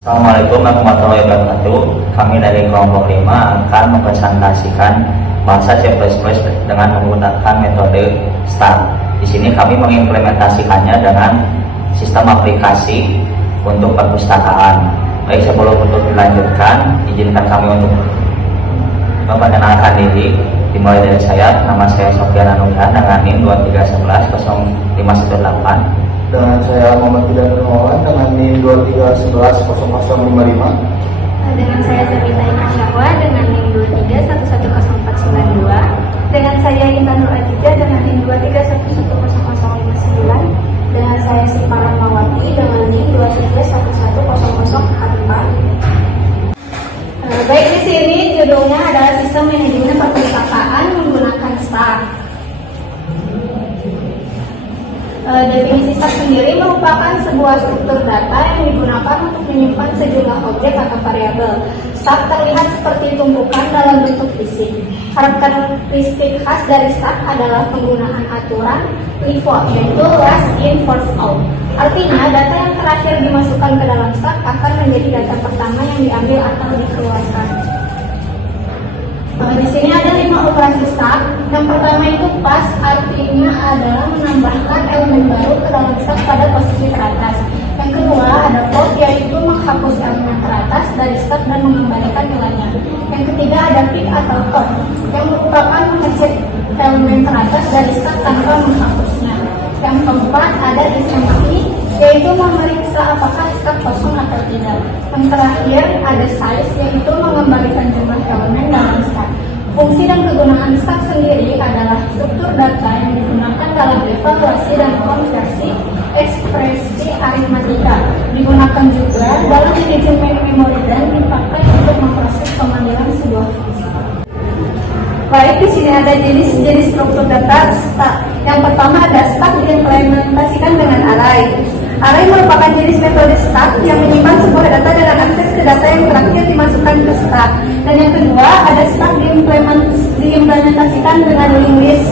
Assalamualaikum warahmatullahi wabarakatuh. Kami dari kelompok 5 akan mempresentasikan bahasa C++ dengan menggunakan metode STAR. Di sini kami mengimplementasikannya dengan sistem aplikasi untuk perpustakaan. Baik, sebelum untuk dilanjutkan, izinkan kami untuk memperkenalkan diri. Dimulai dari saya, nama saya Sofyan Anugrah dengan NIM 23110518. Dengan saya Muhammad Fidan Nurmawan dengan NIM 23110055. Dengan saya Zabita Ina Syahwa dengan NIM 23110492. Dengan saya Intan Nur Aditya dengan NIM 23110059. Dengan saya Sipa Rahmawati dengan NIM 23110044. Baik, di sini judulnya adalah sistem manajemen perpustakaan menggunakan STAR. Definisi STAR sendiri merupakan sebuah struktur data yang digunakan untuk menyimpan sejumlah objek atau variabel. STAR terlihat seperti tumpukan dalam bentuk fisik. Karakteristik khas dari STAR adalah penggunaan aturan LIFO, yaitu last in first out. Artinya, data yang terakhir dimasukkan ke dalam STAR akan menjadi data pertama yang diambil atau dikeluarkan. Di sini ada 5 operasi STAR. Yang pertama itu pass, artinya adalah menambahkan elemen baru ke dalam STAR pada posisi teratas. Yang kedua ada pop, yaitu menghapus elemen teratas dari STAR dan mengembalikan nilainya. Yang ketiga ada pick atau pop, yang merupakan mengecek elemen teratas dari STAR tanpa menghapusnya. Yang keempat ada disempty, yaitu memeriksa apakah STAR kosong atau tidak. Yang terakhir ada size, yaitu mengembalikan jumlah elemen dalam STAR. Fungsi dan kegunaan STAR sendiri adalah struktur data yang digunakan dalam evaluasi dan konversi ekspresi aritmatika. Digunakan juga dalam manajemen memori dan dipakai untuk memproses pemanggilan sebuah fungsi. Baik, di sini ada jenis-jenis struktur data STAR. Yang pertama ada STAR diimplementasikan dengan array. Array merupakan jenis metode STAR yang menyimpan sebuah data dan akses ke data yang terakhir dimasukkan ke STAR. Dan yang kedua ada STAR diimplementasikan dengan linked list.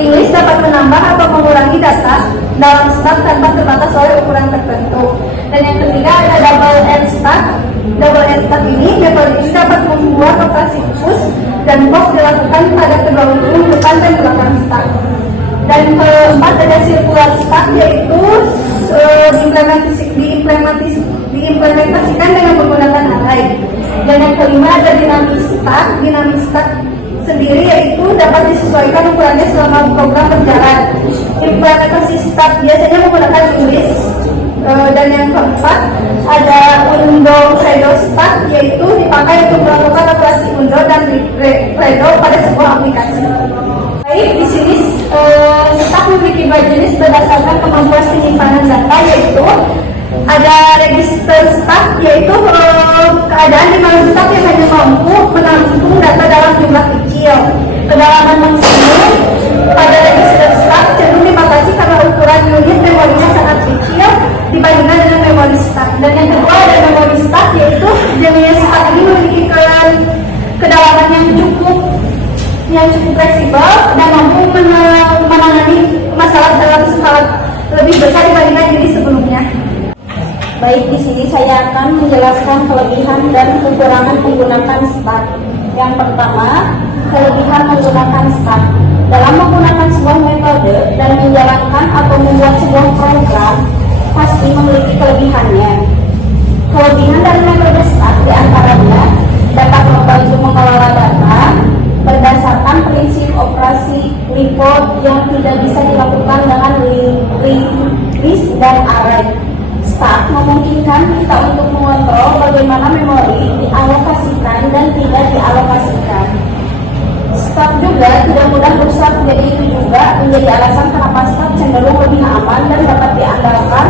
Linked list dapat menambah atau mengurangi data dalam STAR tanpa terbatas oleh ukuran tertentu. Dan yang ketiga ada double end STAR. Double end STAR ini metode ini dapat membuat operasi push dan pop dilakukan pada kedua ujung depan dan belakang STAR. Dan keempat ada circular STAR, yaitu diimplementasikan dengan menggunakan array. Dan yang kelima ada dynamic STAR. Dynamic STAR sendiri yaitu dapat disesuaikan ukurannya selama program berjalan. Implementasi STAR biasanya menggunakan English. Dan yang keempat ada undo redo STAR, yaitu dipakai untuk melakukan operasi undo dan redo pada sebuah aplikasi. Baik, di sini STAR memiliki 2 jenis berdasarkan kemampuan penyimpanan data, yaitu ada register STAR, yaitu keadaan di mana STAR yang hanya mampu menampung data dalam jumlah kecil. Kedalaman maksimum pada register STAR cenderung dibatasi karena ukuran unit memorinya sangat kecil dibandingkan dengan memori STAR. Dan yang kedua ada memori STAR, yaitu jenis STAR ini memiliki kedalaman yang cukup fleksibel dan mampu menangani masalah dalam skala lebih besar dibandingkan jenis sebelumnya. Baik, di sini saya akan menjelaskan kelebihan dan kekurangan menggunakan STAR. Yang pertama, kelebihan menggunakan STAR. Dalam menggunakan sebuah metode dan menjalankan atau membuat sebuah program, pasti memiliki kelebihannya. Kelebihan dari metode STAR diantaranya dapat membantu mengelola data berdasarkan prinsip operasi LIFO yang tidak bisa dilakukan dengan linked list dan array. STAR memungkinkan kita untuk mengontrol bagaimana memori dialokasikan dan tidak dialokasikan. STAR juga tidak mudah rusak, jadi itu juga menjadi alasan kenapa STAR cenderung lebih aman dan dapat diandalkan.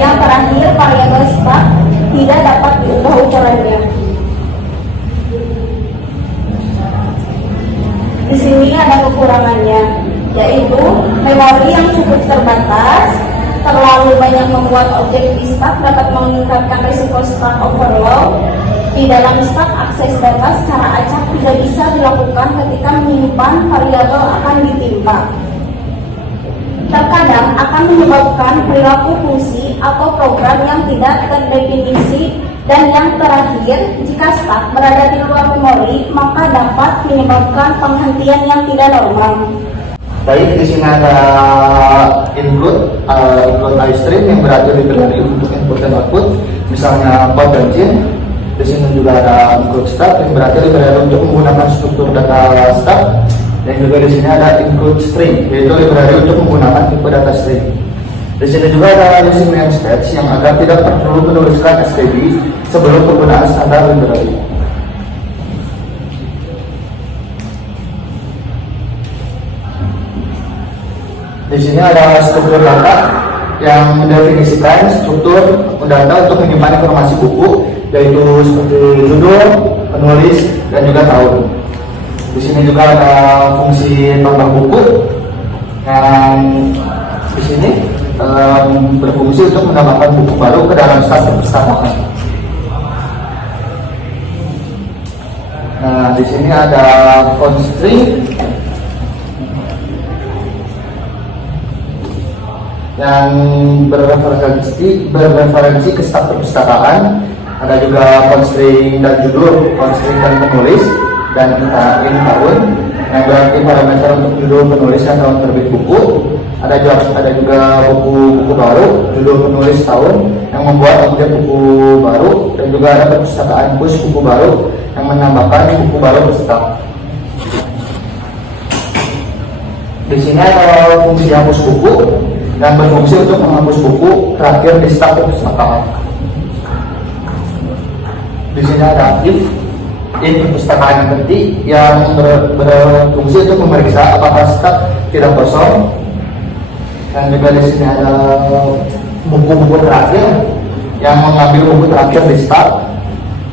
Yang terakhir, variabel STAR tidak dapat diubah ukurannya. Di sini ada kekurangannya, yaitu memori yang cukup terbatas. Terlalu banyak membuat objek di STAR dapat meningkatkan risiko STAR overload. Di dalam STAR, akses data secara acak tidak bisa dilakukan ketika menyimpan variabel akan ditimpa. terkadang akan menyebabkan perilaku fungsi atau program yang tidak terdefinisi, dan yang terakhir, jika staf berada di luar memori, maka dapat menyebabkan penghentian yang tidak normal. Baik, di sini ada include iStream yang berarti library untuk input dan output, misalnya code dan chain. Di sini juga ada include stub yang berarti library untuk menggunakan struktur data stub, dan juga di sini ada include string, yaitu library untuk menggunakan tipe data string. Di sini juga ada using namespace yang agar tidak perlu menuliskan std sebelum penggunaan standar library. Di sini ada struktur data yang mendefinisikan struktur data untuk menyimpan informasi buku, yaitu seperti judul, penulis, dan juga tahun. Di sini juga ada fungsi tambah buku yang di sini berfungsi untuk menambahkan buku baru ke dalam staf perpustakaan. Nah, di sini ada font string yang berreferensi ke staf perpustakaan. Ada juga font string dan judul, font string dan penulis, dan ini tahun yang berarti parameter untuk judul, penulis, dan tahun terbit buku. Ada juga buku baru, judul, penulis, tahun yang membuat objek buku baru, dan juga ada perpustakaan push buku baru yang menambahkan buku baru ke staf. Di sini ada fungsi hapus buku dan berfungsi untuk menghapus buku terakhir di staf perpustakaan. Di sini ada if perpustakaan ganti yang berfungsi untuk memeriksa apakah staf tidak kosong, dan juga di sini ada buku-buku terakhir yang mengambil buku terakhir di staf,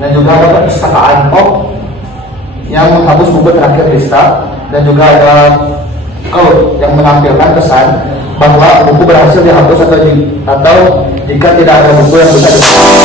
dan juga ada perpustakaan pop yang menghapus buku terakhir di staf, dan juga ada code yang menampilkan pesan bahwa buku berhasil dihapus atau jika tidak ada buku yang bisa dihapus.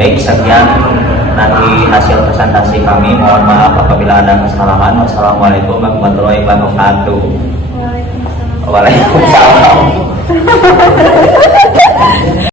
Baik, sekian nanti hasil presentasi kami. Mohon maaf apabila ada kesalahan. Wassalamualaikum warahmatullahi wabarakatuh. Waalaikumsalam.